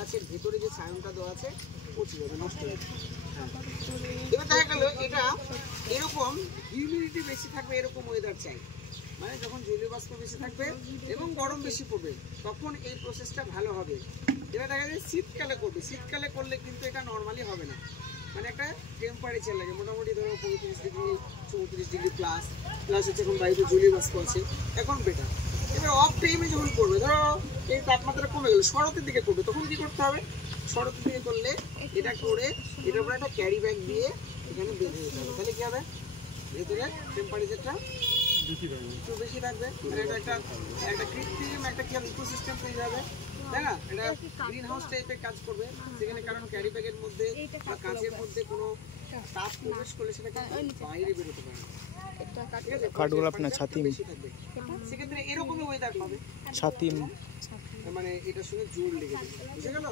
গাছের ভেতরে যে ছায়নটা দেওয়া আছে পচে যাবে, নষ্ট হয়ে যাবে। এবার দেখা গেল এটা এরকম হিউমিডিটি বেশি থাকবে, এরকম ওয়েদার চাই, মানে যখন জলীয় বাষ্প বেশি থাকবে এবং গরম বেশি পড়বে তখন এই প্রসেসটা ভালো হবে। এবার দেখা যায় শীতকালে করবে, শীতকালে করলে কিন্তু এটা নর্মালি হবে না, মানে একটা টেম্পারেচার লাগে মোটামুটি ধরো 35 ডিগ্রি 34 ডিগ্রি প্লাস হচ্ছে, এখন বাড়িতে জলীয় বাষ্প আছে, এখন বেটার। এবার অফ টাইমে যখন করবে, ধরো এই তাপমাত্রা কমে গেল, শরতের দিকে করবে, তখন কি করতে হবে, শরতের দিকে করলে এটা করে এটার উপরে একটা ক্যারি ব্যাগ দিয়ে এখানে বেঁধে দিতে হবে, তাহলে কি হবে ভেতরে টেম্পারেচারটা একটু বেশি থাকবে, এটা একটা কৃত্রিম একটা কি ইকোসিস্টেম তৈরি হবে, তাই না? এটা গ্রিন হাউস টাইপের কাজ করবে সেখানে, কারণ ক্যারি ব্যাগের মধ্যে বা কাঁচের মধ্যে কোনো তাপ প্রবেশ করলে সেটা বাইরে বেরোতে পারে না। কাঠগোলাপ আপনার ছাতিম, সেক্ষেত্রে এরকমই ওয়েদার পাবে, ছাতিম মানে এটার সঙ্গে জোর লেগে যাবে, বুঝে গেল?